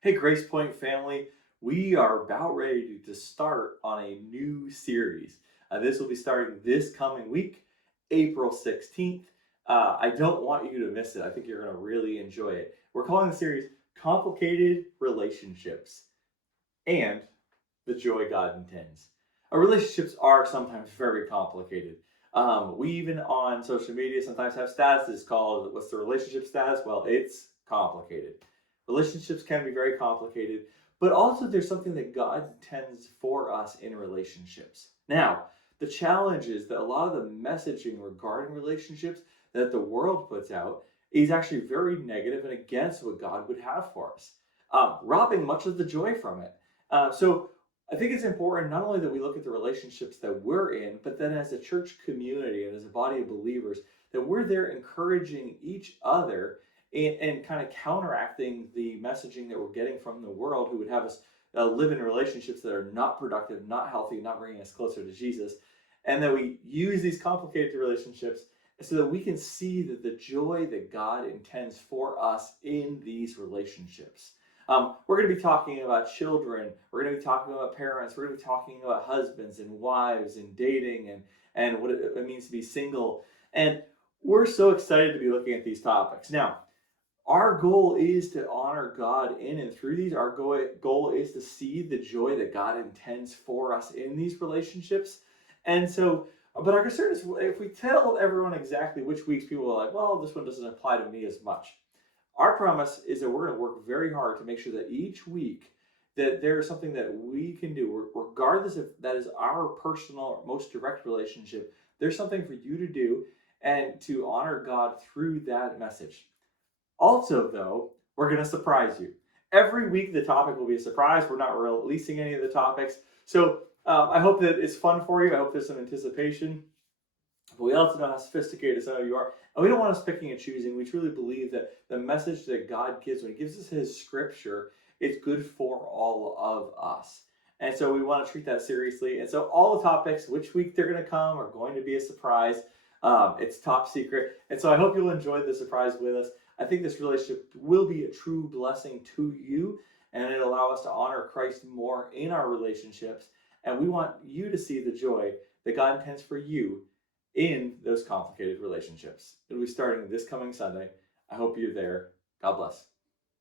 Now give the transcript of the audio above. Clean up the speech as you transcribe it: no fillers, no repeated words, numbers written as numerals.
Hey, GracePoint family, we are about ready to start on a new series. This will be starting this coming week, April 16th. I don't want you to miss it. I think you're going to really enjoy it. We're calling the series Complicated Relationships and the Joy God Intends. Our relationships are sometimes very complicated. We even on social media sometimes have statuses called, what's the relationship status? Well, it's complicated. Relationships can be very complicated, but also there's something that God intends for us in relationships. Now, the challenge is that a lot of the messaging regarding relationships that the world puts out is actually very negative and against what God would have for us, robbing much of the joy from it. So I think it's important not only that we look at the relationships that we're in, but then as a church community and as a body of believers, that we're there encouraging each other and kind of counteracting the messaging that we're getting from the world who would have us live in relationships that are not productive, not healthy, not bringing us closer to Jesus. And that we use these complicated relationships so that we can see that the joy that God intends for us in these relationships. We're going to be talking about children. We're going to be talking about parents. We're going to be talking about husbands and wives and dating and what it means to be single. And we're so excited to be looking at these topics. Now, our goal is to honor God in and through these. Our goal is to see the joy that God intends for us in these relationships. And so, but our concern is if we tell everyone exactly which weeks, people are like, well, this one doesn't apply to me as much. Our promise is that we're going to work very hard to make sure that each week that there is something that we can do, regardless if that is our personal, most direct relationship. There's something for you to do and to honor God through that message. Also, though, we're going to surprise you. Every week, the topic will be a surprise. We're not releasing any of the topics. So I hope that it's fun for you. I hope there's some anticipation. But we also know how sophisticated some of you are. And we don't want us picking and choosing. We truly believe that the message that God gives, when He gives us His scripture, it's good for all of us. And so we want to treat that seriously. And so all the topics, which week they're going to come, are going to be a surprise. It's top secret. And so I hope you'll enjoy the surprise with us. I think this relationship will be a true blessing to you, and it'll allow us to honor Christ more in our relationships. And we want you to see the joy that God intends for you in those complicated relationships. It'll be starting this coming Sunday. I hope you're there. God bless.